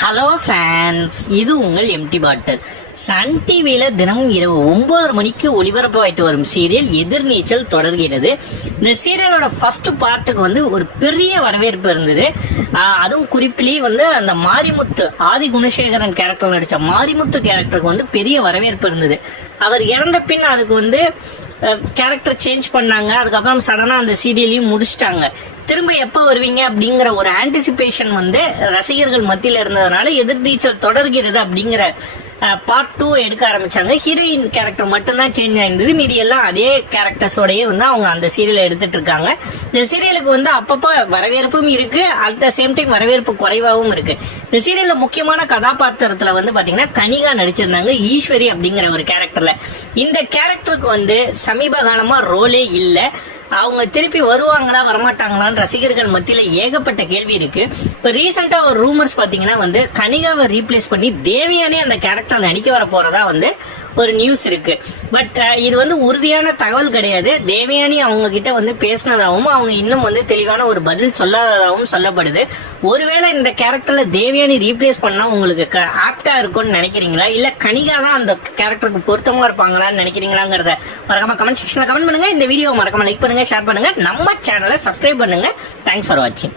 Hello friends, இது உங்கள் empty பாட்டில். Sun டிவியில தினமும் இரவு 9 மணிக்கு ஒளிபரப்பாயிட்டு வரும் சீரியல் எதிர்நீச்சல் தொடர்கிறது. இந்த சீரியலோட ஃபர்ஸ்ட் பார்ட்டுக்கு ஒரு பெரிய வரவேற்பு இருந்தது. அதுவும் குறிப்பிலேயே அந்த மாரிமுத்து, ஆதி குணசேகரன் கேரக்டர் நடிச்ச மாரிமுத்து கேரக்டருக்கு பெரிய வரவேற்பு இருந்தது. அவர் இறந்த பின் அதுக்கு கேரக்டர் சேஞ்ச் பண்ணாங்க. அதுக்கப்புறம் சடனா அந்த சீரியலையும் முடிச்சிட்டாங்க. திரும்ப எப்ப வருவீங்க அப்படிங்கிற ஒரு ஆன்டிசிபேஷன் ரசிகர்கள் மத்தியில இருந்ததுனால எதிர்நீச்சல் தொடர்கிறது அப்படிங்கிற பார்ட் 2 எடுக்க ஆரம்பிச்சாங்க. ஹீரோயின் கேரக்டர் மட்டும்தான் சேஞ்ச் ஆயிருந்தது. மீதி எல்லாம் அதே கேரக்டர்ஸோடய அவங்க அந்த சீரியலை எடுத்துட்டு இருக்காங்க. இந்த சீரியலுக்கு அப்பப்போ வரவேற்பும் இருக்கு, அட் த சேம் டைம் வரவேற்பு குறைவாகவும் இருக்கு. இந்த சீரியல்ல முக்கியமான கதாபாத்திரத்துல பாத்தீங்கன்னா கனிகா நடிச்சிருந்தாங்க, ஈஸ்வரி அப்படிங்கிற ஒரு கேரக்டர்ல. இந்த கேரக்டருக்கு சமீப காலமா ரோலே இல்ல. அவங்க திருப்பி வருவாங்களா வரமாட்டாங்களான்னு ரசிகர்கள் மத்தியில ஏகப்பட்ட கேள்வி இருக்கு. இப்ப ரீசெண்டா ஒரு ரூமர்ஸ் பாத்தீங்கன்னா கனிகாவை ரீப்ளேஸ் பண்ணி தேவயானே அந்த கேரக்டர் நடிக்க வர போறதா ஒரு நியூஸ் இருக்கு. பட் இது உறுதியான தகவல் கிடையாது. தேவயானி அவங்க கிட்ட பேசினதாகவும் அவங்க இன்னும் தெளிவான ஒரு பதில் சொல்லாததாகவும் சொல்லப்படுது. ஒருவேளை இந்த கேரக்டர்ல தேவயானி ரீப்ளேஸ் பண்ணா உங்களுக்கு ஆப்டா இருக்கும்னு நினைக்கிறீங்களா, இல்ல கனிகா தான் அந்த கேரக்டருக்கு பொருத்தமா இருப்பாங்களான்னு நினைக்கிறீங்களாங்கிறத மறக்காம கமெண்ட் செக்ஷன்ல கமெண்ட் பண்ணுங்க. இந்த வீடியோ மறக்காம லைக் பண்ணுங்க, ஷேர் பண்ணுங்க, நம்ம சேனலை சப்ஸ்கிரைப் பண்ணுங்க. தேங்க்ஸ் ஃபார் வாட்சிங்.